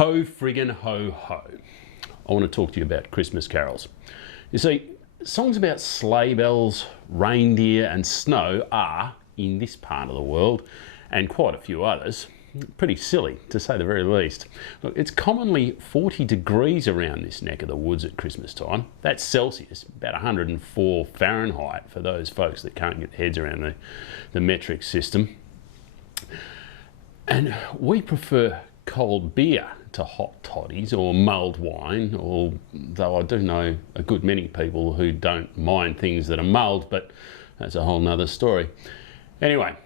Ho friggin' ho ho. I want to talk to you about Christmas carols. You see, songs about sleigh bells, reindeer and snow are, in this part of the world, and quite a few others, pretty silly, to say the very least. Look, it's commonly 40 degrees around this neck of the woods at Christmas time. That's Celsius, about 104 Fahrenheit for those folks that can't get their heads around the metric system. And we prefer cold beer to hot toddies or mulled wine, although I do know a good many people who don't mind things that are mulled, but that's a whole nother story. Anyway,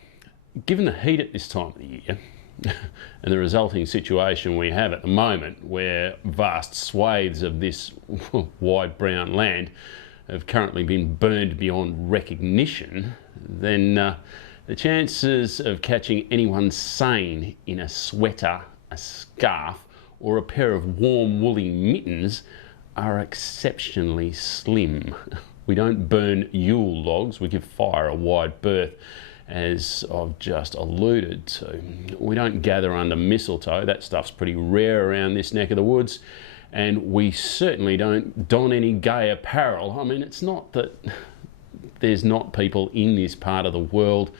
given the heat at this time of the year and the resulting situation we have at the moment where vast swathes of this wide brown land have currently been burned beyond recognition, then the chances of catching anyone sane in a sweater, a scarf or a pair of warm woolly mittens are exceptionally slim. We don't burn Yule logs, we give fire a wide berth, as I've just alluded to. We don't gather under mistletoe, that stuff's pretty rare around this neck of the woods, and we certainly don't don any gay apparel. I mean, it's not that there's not people in this part of the world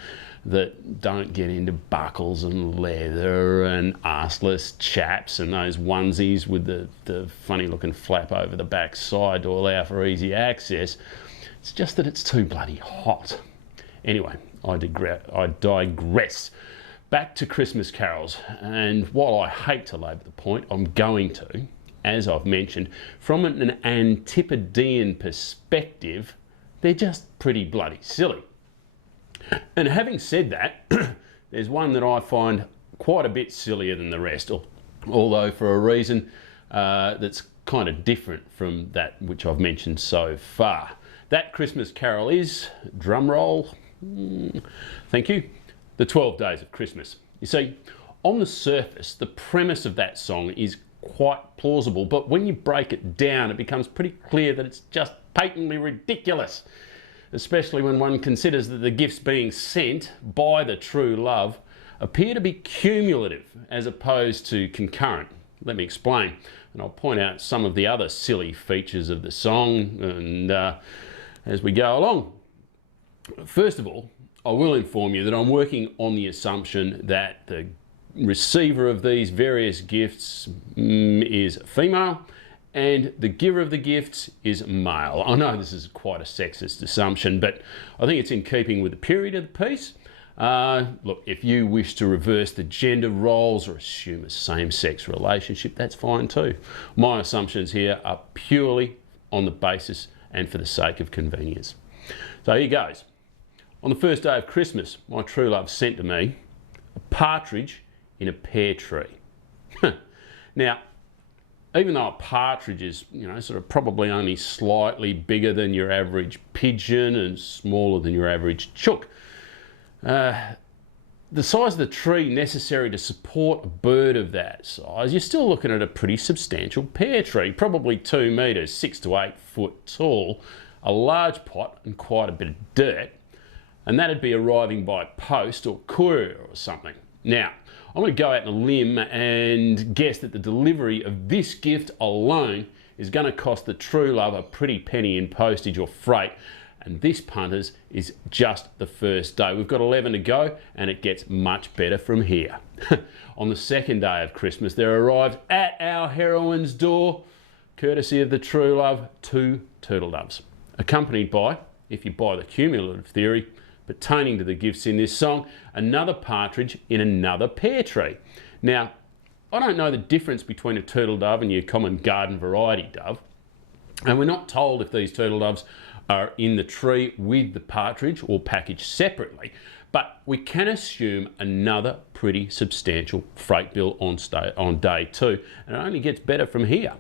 that don't get into buckles and leather and arseless chaps and those onesies with the funny looking flap over the back side to allow for easy access. It's just that it's too bloody hot. Anyway, I digress. Back to Christmas carols, and while I hate to labour the point, I'm going to, as I've mentioned, from an Antipodean perspective, they're just pretty bloody silly. And having said that, there's one that I find quite a bit sillier than the rest, although for a reason that's kind of different from that which I've mentioned so far. That Christmas carol is, drum roll, thank you, the 12 Days of Christmas. You see, on the surface, the premise of that song is quite plausible, but when you break it down, it becomes pretty clear that it's just patently ridiculous, especially when one considers that the gifts being sent by the true love appear to be cumulative as opposed to concurrent. Let me explain, and I'll point out some of the other silly features of the song and as we go along. First of all, I will inform you that I'm working on the assumption that the receiver of these various gifts is female and the giver of the gifts is male. I know this is quite a sexist assumption, but I think it's in keeping with the period of the piece. Look, if you wish to reverse the gender roles or assume a same-sex relationship, that's fine too. My assumptions here are purely on the basis and for the sake of convenience. So here goes. On the first day of Christmas, my true love sent to me a partridge in a pear tree. Now, even though a partridge is, sort of probably only slightly bigger than your average pigeon and smaller than your average chook, the size of the tree necessary to support a bird of that size, you're still looking at a pretty substantial pear tree, probably 2 metres, 6 to 8 foot tall, a large pot and quite a bit of dirt, and that'd be arriving by post or courier or something. Now, I'm going to go out on a limb and guess that the delivery of this gift alone is going to cost the true love a pretty penny in postage or freight, and this, punters, is just the first day. We've got 11 to go and it gets much better from here. On the second day of Christmas, there arrived at our heroine's door, courtesy of the true love, 2 turtle doves, accompanied by, if you buy the cumulative theory, pertaining to the gifts in this song, another partridge in another pear tree. Now, I don't know the difference between a turtle dove and your common garden variety dove, and we're not told if these turtle doves are in the tree with the partridge or packaged separately, but we can assume another pretty substantial freight bill on day 2, and it only gets better from here.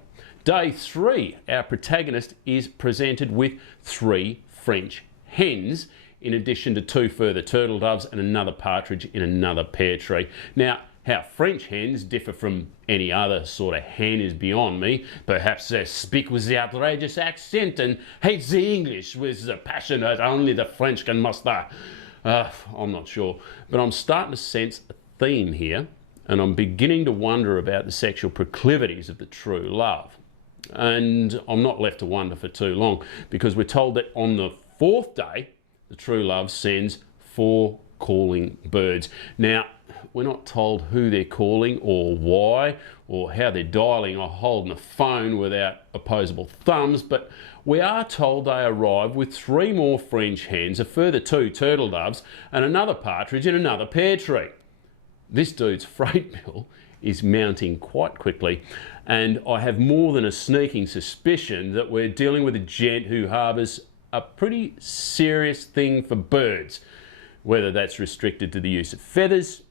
Day 3, our protagonist is presented with 3 French hens, in addition to 2 further turtle doves and another partridge in another pear tree. Now, how French hens differ from any other sort of hen is beyond me. Perhaps they speak with the outrageous accent and hate the English with the passion that only the French can muster. I'm not sure, but I'm starting to sense a theme here, and I'm beginning to wonder about the sexual proclivities of the true love. And I'm not left to wonder for too long, because we're told that on the 4th day, the true love sends 4 calling birds. Now, we're not told who they're calling or why, or how they're dialing or holding a phone without opposable thumbs, but we are told they arrive with 3 more French hens, a further 2 turtle doves, and another partridge in another pear tree. This dude's freight bill is mounting quite quickly, and I have more than a sneaking suspicion that we're dealing with a gent who harbours a pretty serious thing for birds, whether that's restricted to the use of feathers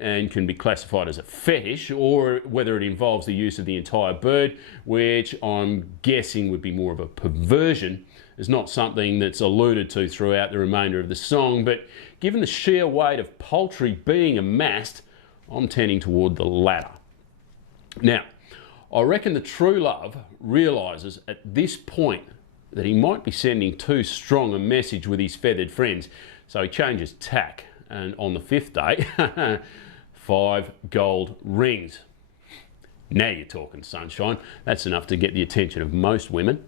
and can be classified as a fetish, or whether it involves the use of the entire bird, which I'm guessing would be more of a perversion. Is not something that's alluded to throughout the remainder of the song, but given the sheer weight of poultry being amassed, I'm tending toward the latter. Now, I reckon the true love realises at this point that he might be sending too strong a message with his feathered friends, so he changes tack, and on the 5th day, 5 gold rings. Now you're talking sunshine. That's enough to get the attention of most women.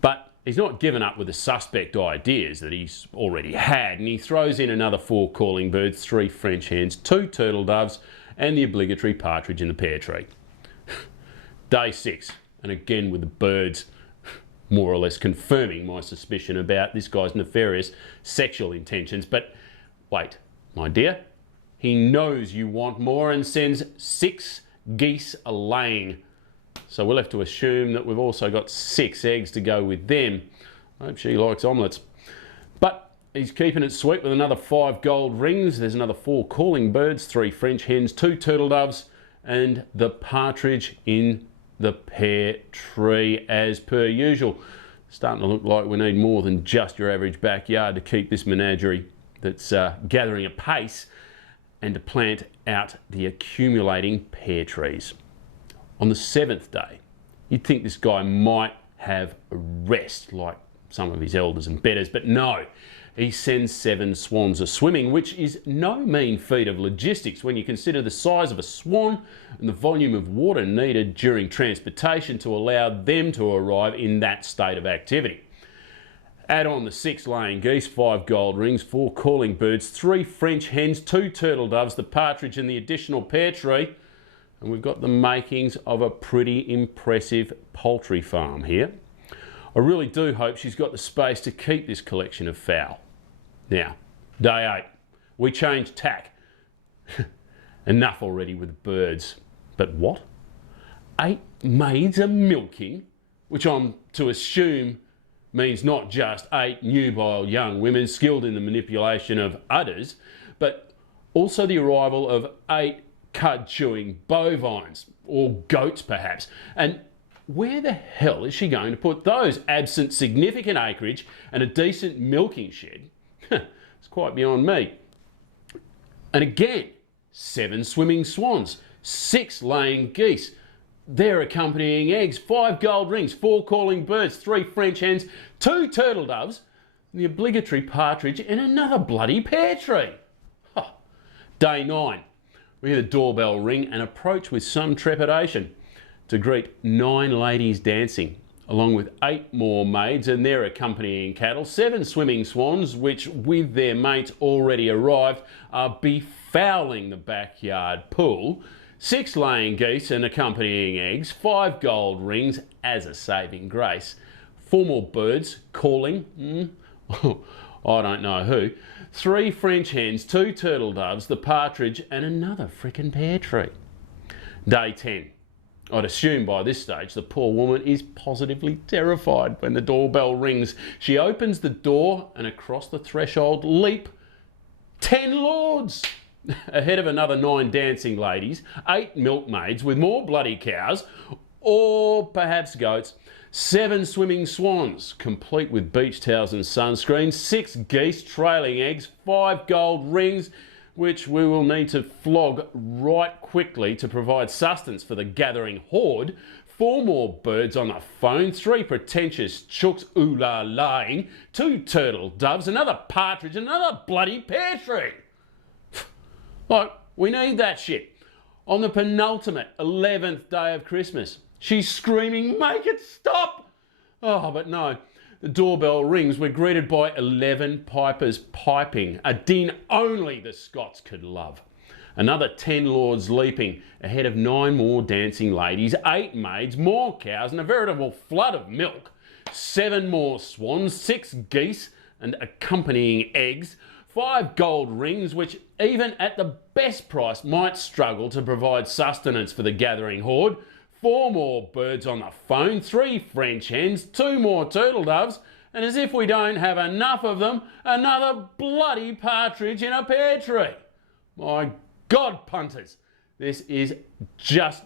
But he's not given up with the suspect ideas that he's already had, and he throws in another 4 calling birds, 3 French hens, 2 turtle doves, and the obligatory partridge in the pear tree. Day 6, and again with the birds, more or less confirming my suspicion about this guy's nefarious sexual intentions. But wait, my dear, he knows you want more and sends 6 geese a laying. So we'll have to assume that we've also got 6 eggs to go with them. I hope she likes omelettes. But he's keeping it sweet with another 5 gold rings. There's another 4 calling birds, 3 French hens, 2 turtle doves, and the partridge in the pear tree as per usual. Starting to look like we need more than just your average backyard to keep this menagerie that's gathering apace and to plant out the accumulating pear trees. On the 7th day, you'd think this guy might have a rest like some of his elders and betters, but no. He sends 7 swans a-swimming, which is no mean feat of logistics when you consider the size of a swan and the volume of water needed during transportation to allow them to arrive in that state of activity. Add on the 6 laying geese, 5 gold rings, 4 calling birds, 3 French hens, 2 turtle doves, the partridge and the additional pear tree, and we've got the makings of a pretty impressive poultry farm here. I really do hope she's got the space to keep this collection of fowl. Now, day 8, we change tack. Enough already with the birds. But what? 8 maids are milking, which I'm to assume means not just 8 nubile young women skilled in the manipulation of udders, but also the arrival of 8 cud-chewing bovines, or goats perhaps. And where the hell is she going to put those, absent significant acreage and a decent milking shed? It's quite beyond me. And again, 7 swimming swans, 6 laying geese, their accompanying eggs, 5 gold rings, 4 calling birds, 3 French hens, 2 turtle doves, and the obligatory partridge in another bloody pear tree. Huh. Day 9, we hear the doorbell ring and approach with some trepidation to greet 9 ladies dancing, along with 8 more maids and their accompanying cattle, 7 swimming swans, which with their mates already arrived, are befouling the backyard pool, 6 laying geese and accompanying eggs, 5 gold rings as a saving grace, 4 more birds calling, I don't know who, 3 French hens, 2 turtle doves, the partridge and another frickin' pear tree. Day 10. I'd assume by this stage the poor woman is positively terrified when the doorbell rings. She opens the door and across the threshold leap 10 lords, ahead of another 9 dancing ladies, 8 milkmaids with more bloody cows, or perhaps goats, 7 swimming swans, complete with beach towels and sunscreen, 6 geese trailing eggs, 5 gold rings, which we will need to flog right quickly to provide sustenance for the gathering horde, 4 more birds on the phone, 3 pretentious chooks ooh-la-laing, 2 turtle doves, another partridge, another bloody pear tree. Like, we need that shit. On the penultimate 11th day of Christmas, she's screaming, "Make it stop!" Oh, but no. The doorbell rings. We're greeted by 11 pipers piping, a din only the Scots could love. Another 10 lords leaping, ahead of 9 more dancing ladies, 8 maids, more cows, and a veritable flood of milk. 7 more swans, 6 geese, and accompanying eggs. 5 gold rings, which even at the best price might struggle to provide sustenance for the gathering horde. 4 more birds on the phone, 3 French hens, 2 more turtle doves, and as if we don't have enough of them, another bloody partridge in a pear tree. My God, punters, this is just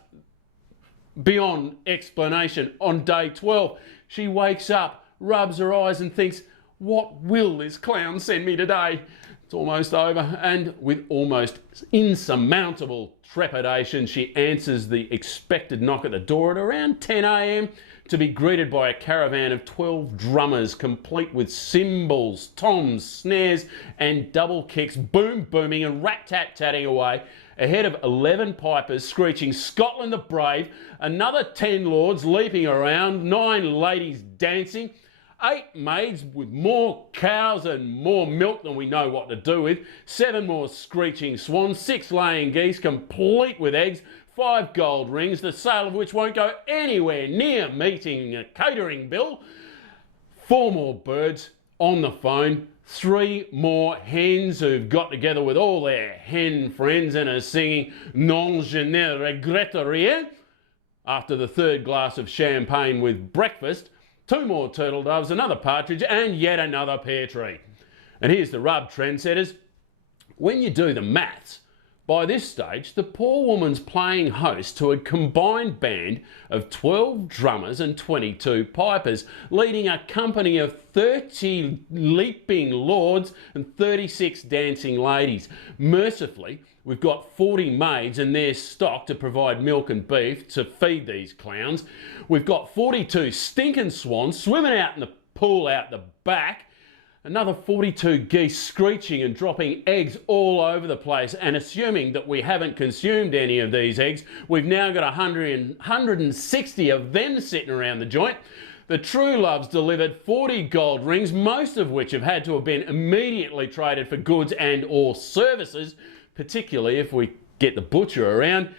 beyond explanation. On day 12, she wakes up, rubs her eyes and thinks, "What will this clown send me today?" It's almost over, and with almost insurmountable trepidation, she answers the expected knock at the door at around 10 a.m. to be greeted by a caravan of 12 drummers, complete with cymbals, toms, snares, and double kicks, boom booming and rat-tat-tatting away, ahead of 11 pipers screeching "Scotland the Brave," another 10 lords leaping around, 9 ladies dancing, 8 maids with more cows and more milk than we know what to do with, 7 more screeching swans, 6 laying geese complete with eggs, 5 gold rings, the sale of which won't go anywhere near meeting a catering bill, 4 more birds on the phone, 3 more hens who've got together with all their hen friends and are singing "Non je ne regrette rien" after the 3rd glass of champagne with breakfast, 2 more turtle doves, another partridge, and yet another pear tree. And here's the rub, trendsetters. When you do the maths, by this stage, the poor woman's playing host to a combined band of 12 drummers and 22 pipers, leading a company of 30 leaping lords and 36 dancing ladies. Mercifully, we've got 40 maids and their stock to provide milk and beef to feed these clowns. We've got 42 stinking swans swimming out in the pool out the back. Another 42 geese screeching and dropping eggs all over the place, and assuming that we haven't consumed any of these eggs, we've now got 160 of them sitting around the joint. The True Loves delivered 40 gold rings, most of which have had to have been immediately traded for goods and or services, particularly if we get the butcher around.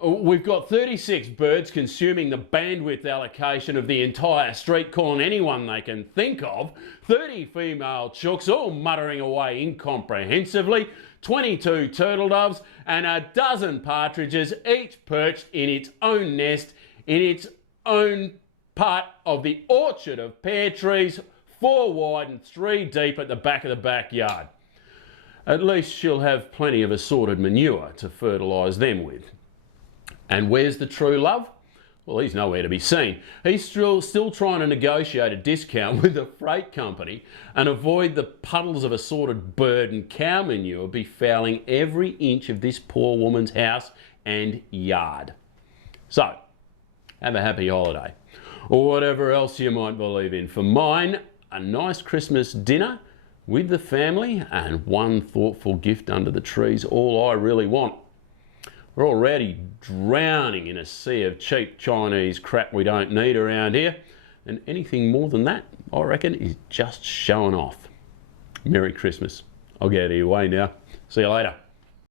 We've got 36 birds consuming the bandwidth allocation of the entire street, calling anyone they can think of, 30 female chooks all muttering away incomprehensibly, 22 turtle doves, and a dozen partridges, each perched in its own nest, in its own part of the orchard of pear trees, 4 wide and 3 deep at the back of the backyard. At least she'll have plenty of assorted manure to fertilise them with. And where's the true love? Well, he's nowhere to be seen. He's still trying to negotiate a discount with the freight company and avoid the puddles of assorted bird and cow manure befouling every inch of this poor woman's house and yard. So, have a happy holiday, or whatever else you might believe in. For mine, a nice Christmas dinner with the family and one thoughtful gift under the tree's all I really want. We're already drowning in a sea of cheap Chinese crap we don't need around here, and anything more than that, I reckon, is just showing off. Merry Christmas. I'll get out of your way now. See you later.